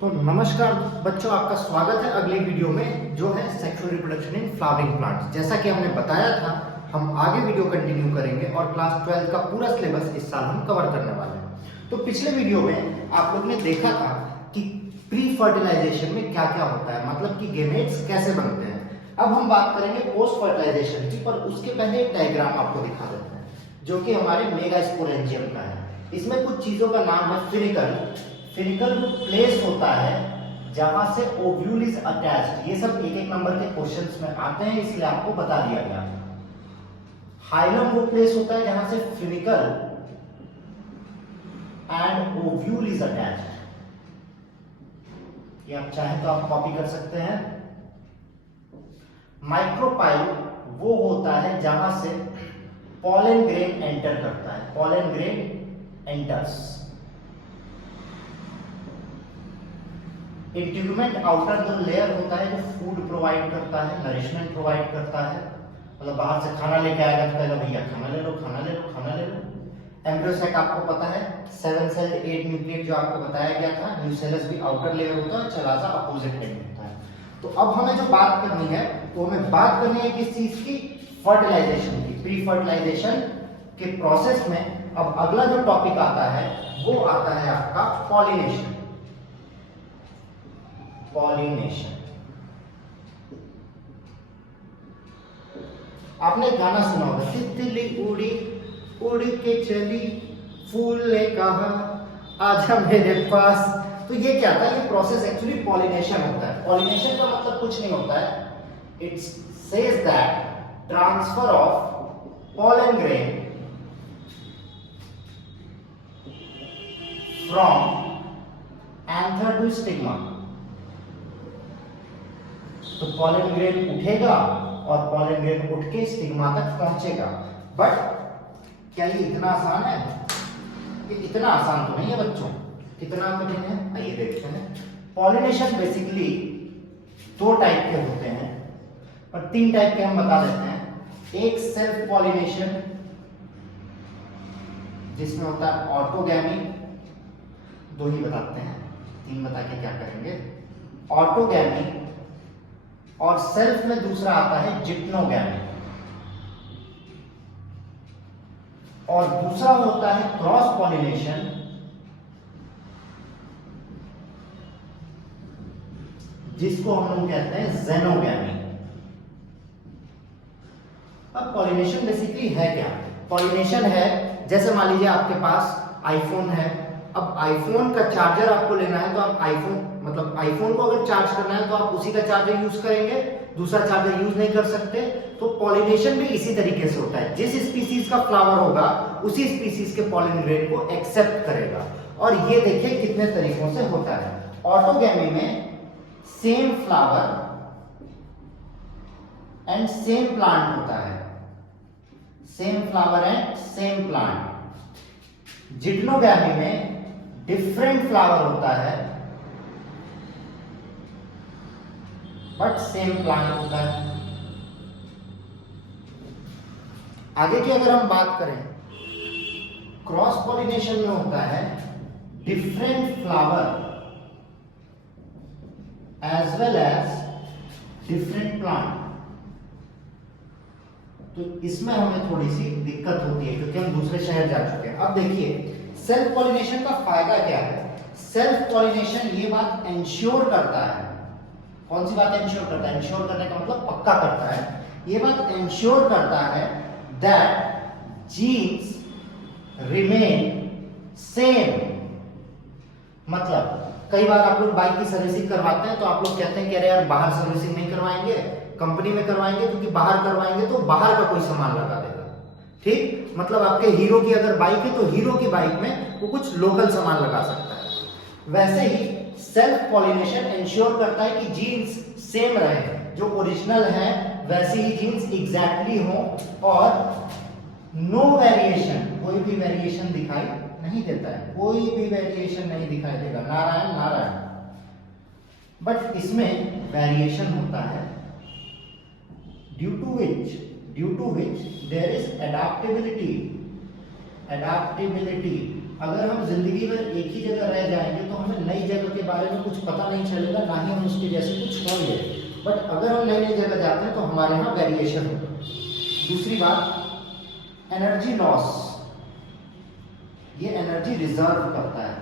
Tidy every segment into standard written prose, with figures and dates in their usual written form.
तो नमस्कार बच्चों, आपका स्वागत है अगली वीडियो में जो है sexual reproduction in flowering plants. जैसा कि हमने बताया था, हम आगे वीडियो कंटिन्यू करेंगे और क्लास 12 का पूरा सिलेबस इस साल हम कवर करने वाले हैं। तो पिछले वीडियो में आप लोग ने देखा था कि प्री फर्टिलाइजेशन में क्या क्या होता है, मतलब कि गेमेट्स कैसे बनते हैं। अब हम बात करेंगे पोस्ट फर्टिलाइजेशन की, पर उसके पहले एक डायग्राम आपको दिखा देते हैं जो कि हमारे मेगास्पोरेंजियम का है। इसमें कुछ चीजों का नाम है फिनिकल। फिनिकल वो प्लेस होता है जहां से ओव्यूल इज अटैच्ड। ये सब एक एक नंबर के क्वेश्चंस में आते हैं, इसलिए आपको बता दिया गया। हाइलम वो प्लेस होता है जहां से फिनिकल एंड ओव्यूल इज अटैच्ड। ये आप चाहें तो आप कॉपी कर सकते हैं। माइक्रोपाइल वो होता है जहां से पॉलन ग्रेन एंटर करता है, pollen grain enters. Integument outer जो लेयर होता है जो फूड प्रोवाइड करता है, नरिशमेंट प्रोवाइड करता है। मतलब बाहर से खाना लेके आएगा तो कहेगा भैया खाना ले लो, खाना ले लो, खाना ले लो। एम्ब्रियोसाइट आपको पता है 7 सेल 8 न्यूक्लिएट जो आपको बताया गया था। न्यूसेलस भी आउटर लेयर होता है, चलाजा अपोजिट एंड होता है। तो अब हमें जो बात करनी है, तो हमें बात करनी है किस चीज की? फर्टिलाइजेशन की। प्री फर्टिलाइजेशन के प्रोसेस में अब अगला जो टॉपिक आता है वो आता है आपका पॉलिनेशन। पॉलिनेशन। आपने गाना सुना होगा, तितली उड़ी उड़ के चली, फूल ने कहा आजा मेरे पास। तो ये क्या था? ये प्रोसेस एक्चुअली पॉलिनेशन होता है। पॉलिनेशन का मतलब कुछ नहीं होता है, it says that transfer of pollen grain from anther to stigma। तो पॉलन ग्रेन उठेगा और पॉलन ग्रेन उठ के स्टिग्मा तक पहुंचेगा। बट क्या ये इतना आसान है? ये इतना आसान तो नहीं है बच्चों। कितना कठिन है, आइए देखते हैं। पॉलिनेशन बेसिकली 2 टाइप के होते हैं, और 3 टाइप के हम बता देते हैं। एक सेल्फ पॉलिनेशन जिसमें होता है ऑटोगैमी, 2 ही बताते हैं, 3 बता के क्या करेंगे। ऑटोगैमी, और सेल्फ में दूसरा आता है जिप्नोगैमी, और दूसरा होता है क्रॉस पॉलिनेशन जिसको हम लोग कहते हैं जेनोगैमी। अब पॉलिनेशन बेसिकली है क्या? पॉलिनेशन है, जैसे मान लीजिए आपके पास आईफोन है। अब आईफोन का चार्जर आपको लेना है, तो आप आईफोन को अगर चार्ज करना है तो आप उसी का चार्जर यूज करेंगे, दूसरा चार्जर यूज नहीं कर सकते। तो पॉलिनेशन भी इसी तरीके से होता है। जिस स्पीसीज का फ्लावर होगा उसी स्पीसीज के पॉलन ग्रेन को एक्सेप्ट करेगा। और ये देखिए कितने तरीकों से होता है। ऑटोगैमी में same flower and same plant होता है, same flower and same plant. Geitonogamy में डिफरेंट फ्लावर होता है बट सेम प्लांट होता है। आगे की अगर हम बात करें, क्रॉस पॉलिनेशन में होता है different flower as well as different plant. तो इसमें हमें थोड़ी सी दिक्कत होती है क्योंकि हम दूसरे शहर जा चुके हैं। अब देखिए सेल्फ पॉलिनेशन का फायदा क्या है। सेल्फ पॉलिनेशन ये बात इंश्योर करता है, कौन सी बात इंश्योर करता है? इंश्योर करने का मतलब पक्का करता है। ये बात इंश्योर करता है दैट जीन्स रिमेन सेम। मतलब कई बार आप लोग बाइक की सर्विसिंग करवाते हैं तो आप लोग कहते हैं कि अरे यार बाहर सर्विसिंग नहीं करवाएंगे, कंपनी में करवाएंगे, क्योंकि बाहर करवाएंगे तो बाहर का कोई सामान लगा देगा। ठीक, मतलब आपके हीरो की अगर बाइक है तो हीरो की बाइक में वो कुछ लोकल सामान लगा सकता है। वैसे ही सेल्फ पॉलिनेशन इंश्योर करता है कि जीन्स सेम रहे, जो ओरिजिनल है वैसी ही जीन्स एग्जैक्टली हो, और नो वेरिएशन, कोई भी वेरिएशन दिखाई नहीं देता है, कोई भी वेरिएशन नहीं दिखाई देगा। नारायण नारायण। बट इसमें वेरिएशन होता है due to which there is adaptability. Adaptability, अगर हम जिंदगी में एक ही जगह रह जाएंगे तो हमें नई जगह के बारे में कुछ पता नहीं चलेगा, ना ही हम उसके जैसे कुछ होंगे। बट अगर हम नई नई जगह जाते हैं तो हमारे यहाँ वेरिएशन होगा। दूसरी बात, एनर्जी लॉस, ये एनर्जी रिजर्व करता है,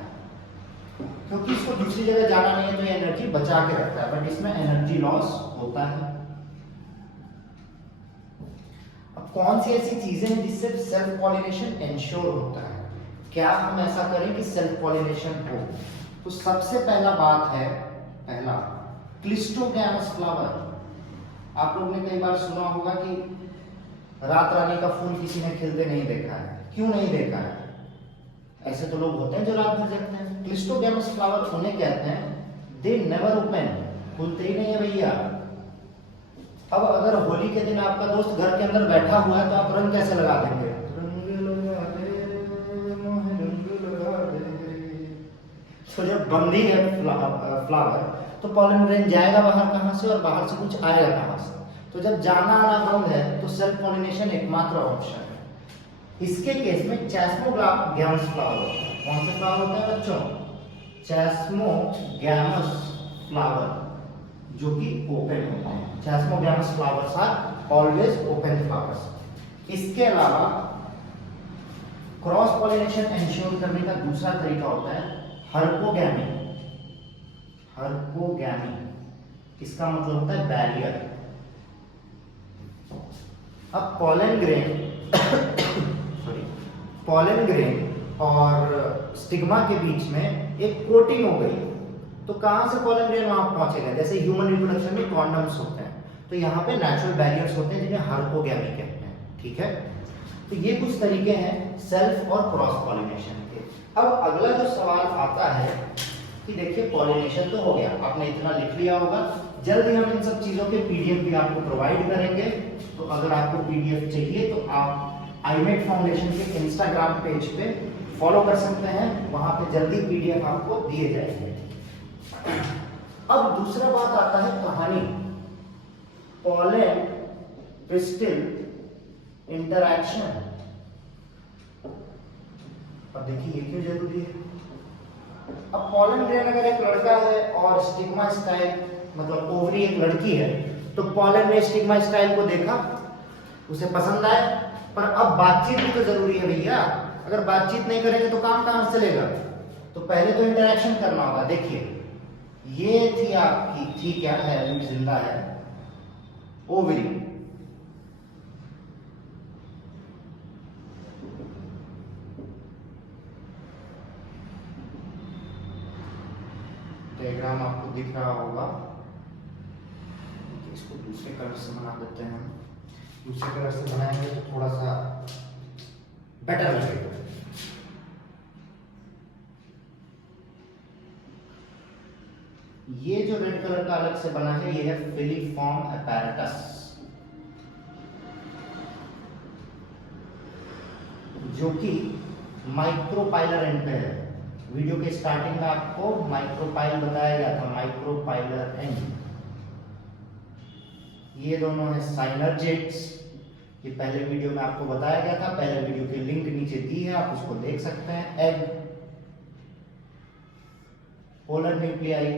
क्योंकि इसको दूसरी जगह जाना नहीं है तो ये एनर्जी बचा के रखता है, बट इसमें एनर्जी लॉस होता है। अब कौन सी ऐसी चीजें हैं जिससे सेल्फ पॉलिनेशन एंश्योर होता है, क्या हम ऐसा करें कि सेल्फ पॉलिनेशन हो? तो सबसे पहला बात है, पहला क्लिस्टोगैमस फ्लावर। आप लोग ने कई बार सुना होगा कि रात रानी का फूल किसी ने खिलते नहीं देखा है। क्यों नहीं देखा है? ऐसे तो लोग होते हैं जो रात भर जगते हैं। क्लिस्टोगैमस फ्लावर उन्हें कहते हैं दे नेवर ओपन, खुलते ही नहीं है भैया। अब अगर होली के दिन आपका दोस्त घर के अंदर बैठा हुआ है तो आप रंग कैसे लगा देंगे? तो जब बंदी है फ्लावर तो पॉलन ग्रेन जाएगा बाहर कहाँ से और बाहर से कुछ आएगा कहाँ से? तो जब जाना आना बंद है तो सेल्फ पॉलिनेशन एकमात्र ऑप्शन है। इसके केस में चैस्मोगैमस फ्लावर होता है। कौन से फ्लावर होते हैं बच्चों? चैस्मोगैमस फ्लावर, जो कि ओपन होते हैं। Chasmogamous flowers are always open flowers. इसके अलावा क्रॉस पॉलिनेशन एंश्योर करने का दूसरा तरीका होता है हर्कोगैमी। हर्कोगैमी, इसका मतलब होता है बैरियर। अब पॉलन ग्रेन पॉलन ग्रेन और स्टिग्मा के बीच में एक कोटिंग हो गई, तो कहां से पॉलन ग्रेन वहां पहुंचेगा? जैसे ह्यूमन रिप्रोडक्शन में कॉन्डम्स होते हैं, तो यहाँ पे नेचुरल बैरियर्स होते हैं जिन्हें हर्कोगैमी कहते हैं। ठीक है, तो ये कुछ तरीके हैं सेल्फ और क्रॉस पॉलिनेशन के। अब अगला जो सवाल आता है कि देखिए पॉलिनेशन तो हो गया, आपने इतना लिख लिया होगा। जल्दी हम इन सब चीजों के पीडीएफ भी आपको प्रोवाइड करेंगे, तो अगर आपको पीडीएफ चाहिए तो आप आईमेट फाउंडेशन के इंस्टाग्राम पेज पे फॉलो कर सकते हैं, वहां पे जल्दी पीडीएफ आपको दिए जाएंगे। अब दूसरा बात आता है कहानी पॉलन पिस्टिल इंटरैक्शन। अब देखिए ये क्यों जरूरी है। अब पॉलन ग्रेन अगर एक लड़का है और स्टिग्मा स्टाइल मतलब ओवरी एक लड़की है, तो पॉलन ने स्टिग्मा स्टाइल को देखा, उसे पसंद आया, पर अब बातचीत भी तो जरूरी है भैया। अगर बातचीत नहीं करेंगे तो काम कहां से चलेगा? तो पहले तो इंटरेक्शन करना होगा। देखिए ये थी आपकी, थी क्या है, अभी जिंदा है, ओवरी। डायग्राम आपको दिख रहा होगा, इसको दूसरे कलर से बना देते हैं। हम दूसरे कलर से बनाएंगे तो थोड़ा सा बेटर लगेगा। ये जो रेड कलर का अलग से बना है ये है फिलीफॉर्म अपैरेटस, जो कि माइक्रोपाइलर एंड पे है। वीडियो के स्टार्टिंग में आपको माइक्रोपाइल बताया गया था, माइक्रोपाइलर एंड। ये दोनों है साइनर्जेट्स, ये पहले वीडियो में आपको बताया गया था, पहले वीडियो की लिंक नीचे दी है, आप उसको देख सकते हैं। एग, पोलर न्यूक्लियाई,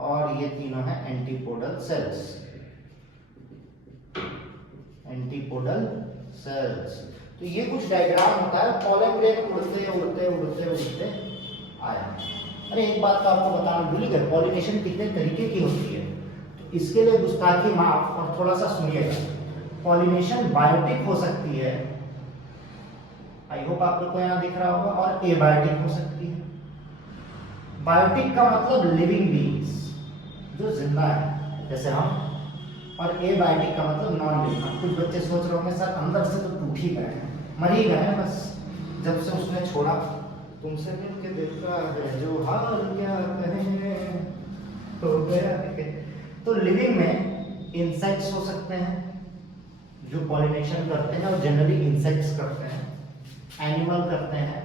और ये तीनों है एंटीपोडल सेल्स। एंटीपोडल सेल्स, तो ये कुछ डायग्राम होता है। पॉलन ग्रेन उड़ते उड़ते उड़ते उड़ते आया। अरे एक बात तो आपको बताना भूल गए, पॉलिनेशन कितने तरीके की होती है, तो इसके लिए गुस्ताखी माफ और थोड़ा सा सुनिएगा। पॉलिनेशन बायोटिक हो सकती है, आई होप आप लोग को यहाँ दिख रहा होगा, और एबायोटिक हो सकती है। बायोटिक का मतलब लिविंग बीइंग्स, जो जिंदा है जैसे हम, और एबायोटिक का मतलब नॉन लिविंग। कुछ बच्चे सोच रहे होंगे सर अंदर से तो टूट ही गए हैं, मर ही गए हैं, बस जब से उसने छोड़ा। तुमसे मिल के देखा है जो हाल क्या कहें हो गया। तो लिविंग में इंसेक्ट्स हो सकते हैं जो पॉलिनेशन करते हैं, और जनरली इंसेक्ट्स करते हैं। एनिमल करते हैं,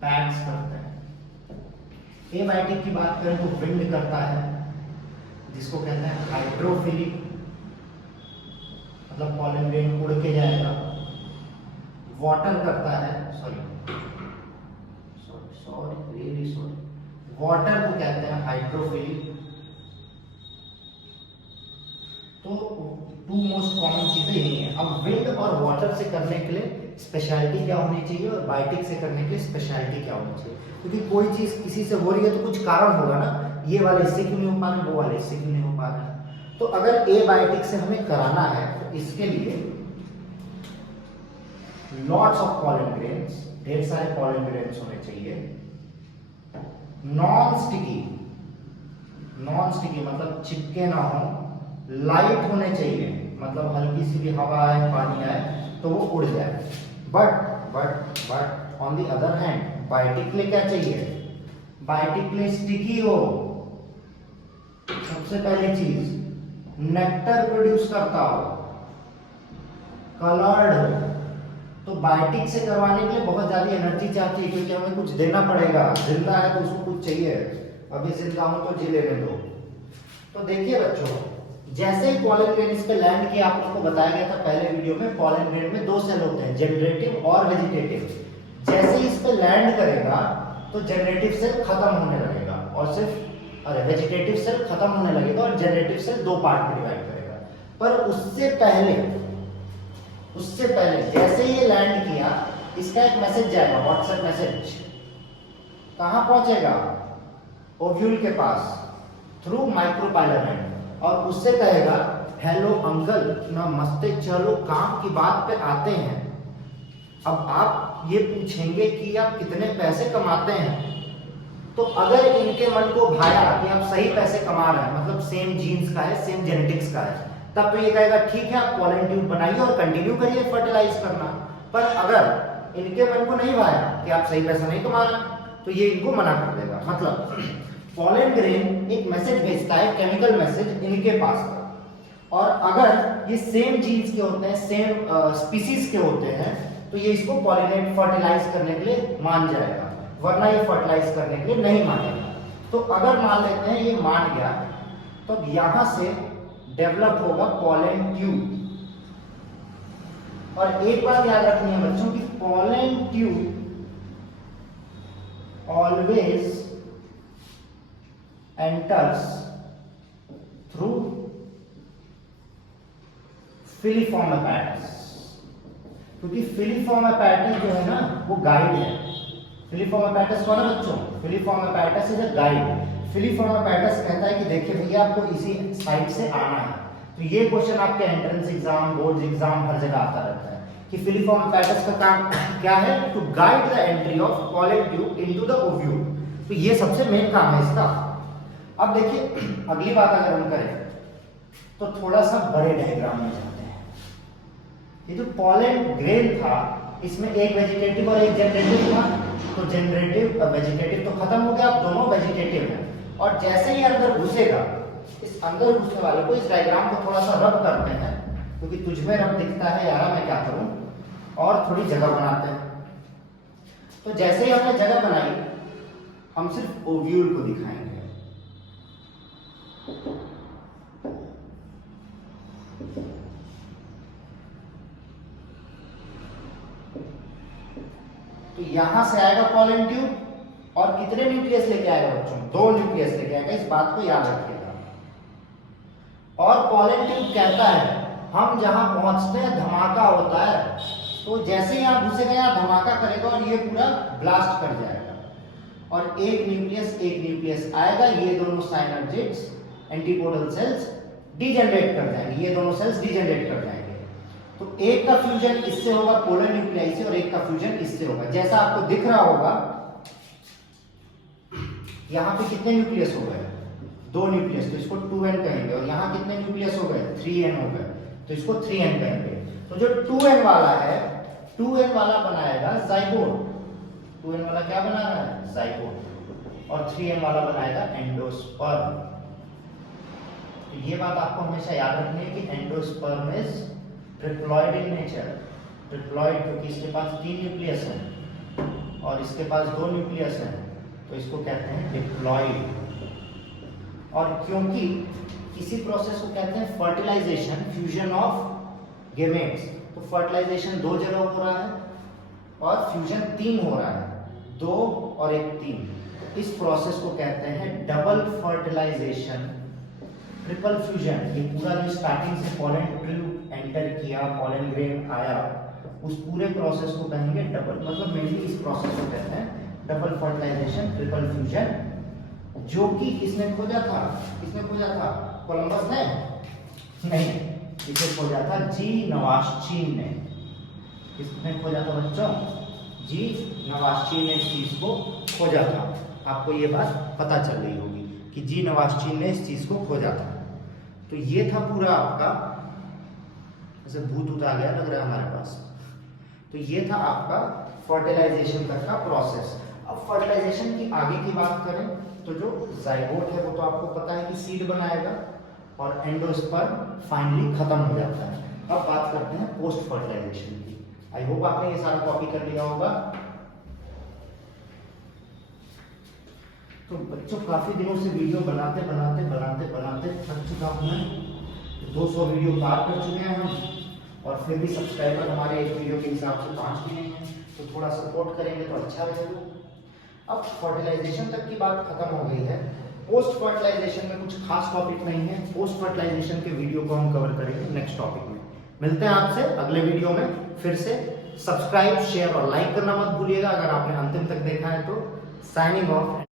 बैट्स करते हैं। एबायोटिक की बात करें तो विंड करता है, जिसको कहते हैं हाइड्रोफिलिक, मतलब पॉलन ग्रेन उड़ के जाएगा। वाटर करता है, सॉरी रियली सॉरी, वाटर को कहते हैं हाइड्रोफिलिक। तो टू मोस्ट कॉमन चीजें यही हैं। अब विंड और वाटर से करने के लिए स्पेशलिटी क्या होनी चाहिए और बायोटिक से करने के लिए स्पेशलिटी क्या होनी चाहिए, क्योंकि कोई चीज किसी से हो रही है तो कुछ कारण होगा ना, ये वाले इससे क्यों नहीं हो पा रहे, वो वाले इससे क्यों नहीं हो पा रहे। तो अगर ए बायोटिक से हमें कराना है तो इसके लिए लॉट्स ऑफ पॉलन ग्रेन्स, ढेर सारे पॉलन ग्रेन्स होने चाहिए। नॉन स्टिकी मतलब चिपके ना हो, लाइट होने चाहिए, मतलब हल्की सी भी हवा आए पानी आए तो वो उड़ जाए। But on the other hand biotic के लिए क्या चाहिए, बायोटिक के लिए स्टिकी हो, सबसे पहली चीज नेक्टर प्रोड्यूस करता हो, कलर्ड हो। तो बायोटिक से करवाने के लिए बहुत ज्यादा एनर्जी चाहिए, क्योंकि हमें कुछ देना पड़ेगा, जिंदा है तो उसको कुछ चाहिए, अभी जिंदा हूं तो जी लेने दो। तो देखिए बच्चों, जैसे ही पॉलन ग्रेन इस पे लैंड किया, आप लोगों को बताया गया था पहले वीडियो में, पॉलन ग्रेन में दो सेल होते हैं, जनरेटिव और वेजिटेटिव। जैसे ही इस पे लैंड करेगा तो जनरेटिव सेल खत्म होने लगेगा और सिर्फ वेजिटेटिव सेल खत्म होने लगेगा और जनरेटिव सेल दो पार्ट में डिवाइड करेगा। पर उससे पहले जैसे ही ये लैंड किया, इसका एक मैसेज जाएगा, व्हाट्सएप मैसेज, कहां पहुंचेगा, ओव्यूल के पास थ्रू माइक्रोपाइलर, और उससे कहेगा हेलो अंकल, नमस्ते, चलो काम की बात पे आते हैं। अब आप ये पूछेंगे कि आप कितने पैसे कमाते हैं, तो अगर इनके मन को भाया कि आप सही पैसे कमा रहे हैं, मतलब सेम जीन्स का है, सेम जेनेटिक्स का है, तब तो ये कहेगा ठीक है, आप पॉलन ट्यूब बनाइए और कंटिन्यू करिए फर्टिलाइज करना। पर अगर इनके मन को नहीं भाया कि आप सही पैसा नहीं कमा रहे, तो ये इनको मना कर देगा। मतलब पॉलन ग्रेन एक मैसेज भेजता है, केमिकल मैसेज इनके पास, और अगर ये सेम जीन्स के होते हैं, सेम स्पीसीज के होते हैं, तो ये इसको पॉलिनेट फर्टिलाइज करने के लिए मान जाएगा, वरना ये फर्टिलाइज करने के लिए नहीं मानेगा। तो अगर मान लेते हैं ये मान गया, तो यहां से डेवलप होगा पॉलन ट्यूब। और एक बात याद रखनी है बच्चों की, pollen tube always enters through filiform apparatus, क्योंकि फिलीफॉर्म apparatus जो है ना वो गाइड है। फिलीफॉर्म apparatus कौन है बच्चों, filiform apparatus is a guide. Filiform apparatus कहता है कि देखिए भैया आपको इसी साइड से आना है। तो ये क्वेश्चन आपके एंट्रेंस एग्जाम, बोर्ड एग्जाम, हर जगह आता रहता है कि फिलीफॉर्म apparatus का काम क्या है, to guide the entry of pollen tube into the ovule. तो ये सबसे मेन काम है इसका। अब देखिए अगली बात अगर हम करें तो थोड़ा सा बड़े डायग्राम में जाते हैं। ये जो पॉलन ग्रेन था, इसमें एक वेजिटेटिव और एक जनरेटिव था, तो जनरेटिव वेजिटेटिव तो खत्म हो गया, अब दोनों वेजिटेटिव हैं। और जैसे ही अंदर घुसेगा, इस अंदर घुसने वाले को, इस डायग्राम को थोड़ा सा रब करते हैं, क्योंकि तुझमें रब दिखता है यारा, मैं क्या करूं, और थोड़ी जगह बनाते हैं। तो जैसे ही हमने जगह बनाई, हम सिर्फ ओव्यूल को दिखाएंगे। तो यहां से आएगा पॉलन ट्यूब, और कितने न्यूक्लियस लेके आएगा बच्चों, 2 न्यूक्लियस लेके आएगा, इस बात को याद रखिएगा। और पॉलन ट्यूब कहता है हम जहां पहुंचते हैं धमाका होता है, तो जैसे ही यहां घुसेगा यहां धमाका करेगा और ये पूरा ब्लास्ट कर जाएगा, और एक न्यूक्लियस आएगा, ये दोनों साइनर्जिड्स एंटीपोडल सेल्स डीजनरेट कर जाएंगे, ये दोनों सेल्स डीजनरेट कर जाएंगे। तो एक का फ्यूजन इससे होगा पोलर न्यूक्लियाई से, और एक का फ्यूजन इससे होगा। जैसा आपको दिख रहा होगा, यहां पे कितने न्यूक्लियस हो गए, 2 न्यूक्लियस, तो इसको 2n कहेंगे, और यहां कितने न्यूक्लियस हो गए, 3n हो गए, तो इसको 3n कहेंगे। तो जो 2n वाला है, 2n वाला बनाएगा जाइगोट, 2n वाला क्या बना रहा है, जाइगोट, और 3n वाला बनाएगा एंडोस्पर्म। तो ये बात आपको हमेशा याद रखनी है कि endosperm is triploid in nature. Triploid क्योंकि इसके पास 3 न्यूक्लियस हैं और इसके पास 2 न्यूक्लियस हैं, तो इसको कहते हैं डिप्लॉइड। और क्योंकि इसी प्रोसेस को कहते हैं फर्टिलाइजेशन, फ्यूजन ऑफ गेमेट्स, तो फर्टिलाइजेशन 2 जगह हो रहा है, और फ्यूजन 3 हो रहा है, 2 और 1 3। इस प्रोसेस को कहते हैं डबल फर्टिलाइजेशन, ट्रिपल फ्यूजन। ये पूरा जो स्टार्टिंग से पॉलन ट्यूब एंटर किया, पॉलन ग्रेन आया, उस पूरे प्रोसेस को कहेंगे डबल, मतलब मेनली इस प्रोसेस को कहते हैं डबल फर्टिलाइजेशन, ट्रिपल फ्यूजन। जो कि किसने खोजा था? किसने खोजा था? कोलंबस ने? नहीं, इसे खोजा था जी नवास्चीन ने। किसने खोजा था बच्चों? जी नवास्चीन ने इस चीज को खोजा था। आपको ये बात पता चल रही होगी कि जी नवास्चीन ने इस चीज को खोजा था। तो ये था पूरा आपका, जैसे भूत उत आ गया लग रहा है हमारे पास। तो ये था आपका फर्टिलाइजेशन तक का प्रोसेस। अब फर्टिलाइजेशन की आगे की बात करें तो जो जाइगोट है वो तो आपको पता है कि सीड बनाएगा और एंडोस्पर्म फाइनली खत्म हो जाता है। अब बात करते हैं पोस्ट फर्टिलाइजेशन की। आई होप आपने ये सारा कॉपी कर लिया होगा। तो बच्चों काफी दिनों से वीडियो बनाते थक चुका हूं मैं। 200 वीडियो पार कर चुके हैं हम, और फिर भी सब्सक्राइबर हमारे एक वीडियो के हिसाब से 5 भी नहीं है। तो थोड़ा सपोर्ट करेंगे तो अच्छा रहेगा। अब फर्टिलाइजेशन तक की बात खत्म हो गई है। पोस्ट फर्टिलाइजेशन में कुछ खास टॉपिक नहीं है। पोस्ट फर्टिलाइजेशन के वीडियो को हम कवर करेंगे नेक्स्ट टॉपिक में। मिलते हैं आपसे अगले वीडियो में। फिर से सब्सक्राइब, शेयर और लाइक करना मत भूलिएगा अगर आपने अंतिम तक देखा है तो। Signing off.